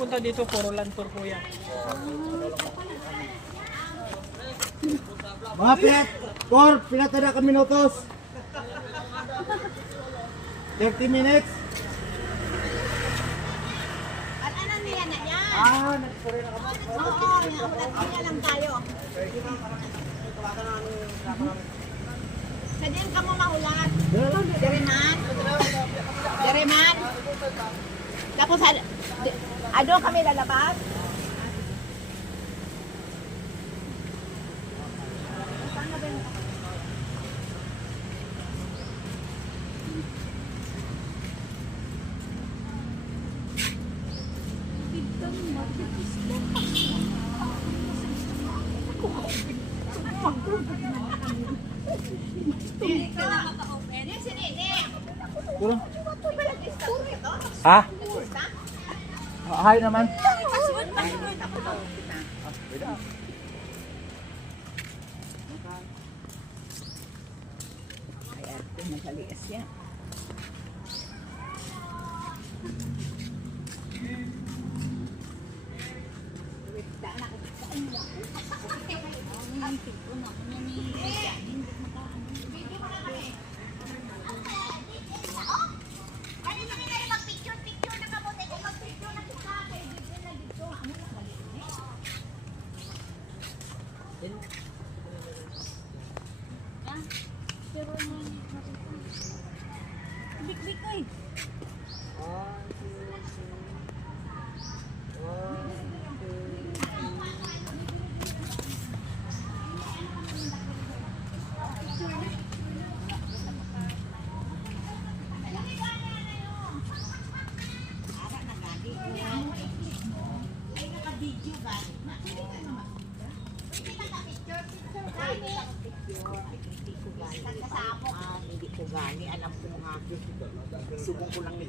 Punta dito, puro land tour po yan. Mga pinata na ka minutos. 30 minutes. At ano niya na yan? Nagsorry na ka ba? Oo, niya lang tayo. Sa din ka mo maulat. Diriman. Diriman. Tapos, ano kami lalabas? Ha? Hay naman.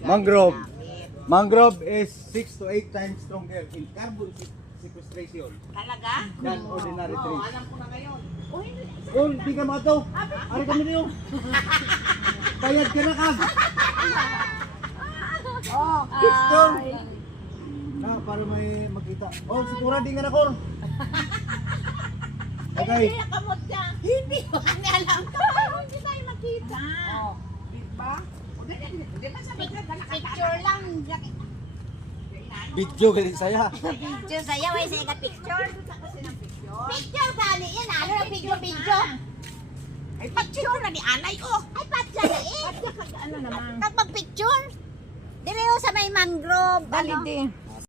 Mangrove. Mangrove is 6 to 8 times stronger in carbon sequestration Talaga? than ordinary trees. Alam ko na ngayon. Oh, hindi ka makato. Ari kami niyo. Bayad ka na kag. Oh, Pistol. Para may makita. Oh, sigura di nga na kor. Okay. Hindi nakamot siya. Hindi ko kami alam. Hindi tayo makita. Oh, diba? Picture lang. Video gali saya. Picture saya, way saya ka picture. Picture gali yan, ano na video. Ay, picture na ni Anay, oh. Ay, patsa na eh. Patsa ka, ano naman. Kapag picture, dili sa may mangrove. Dali, di.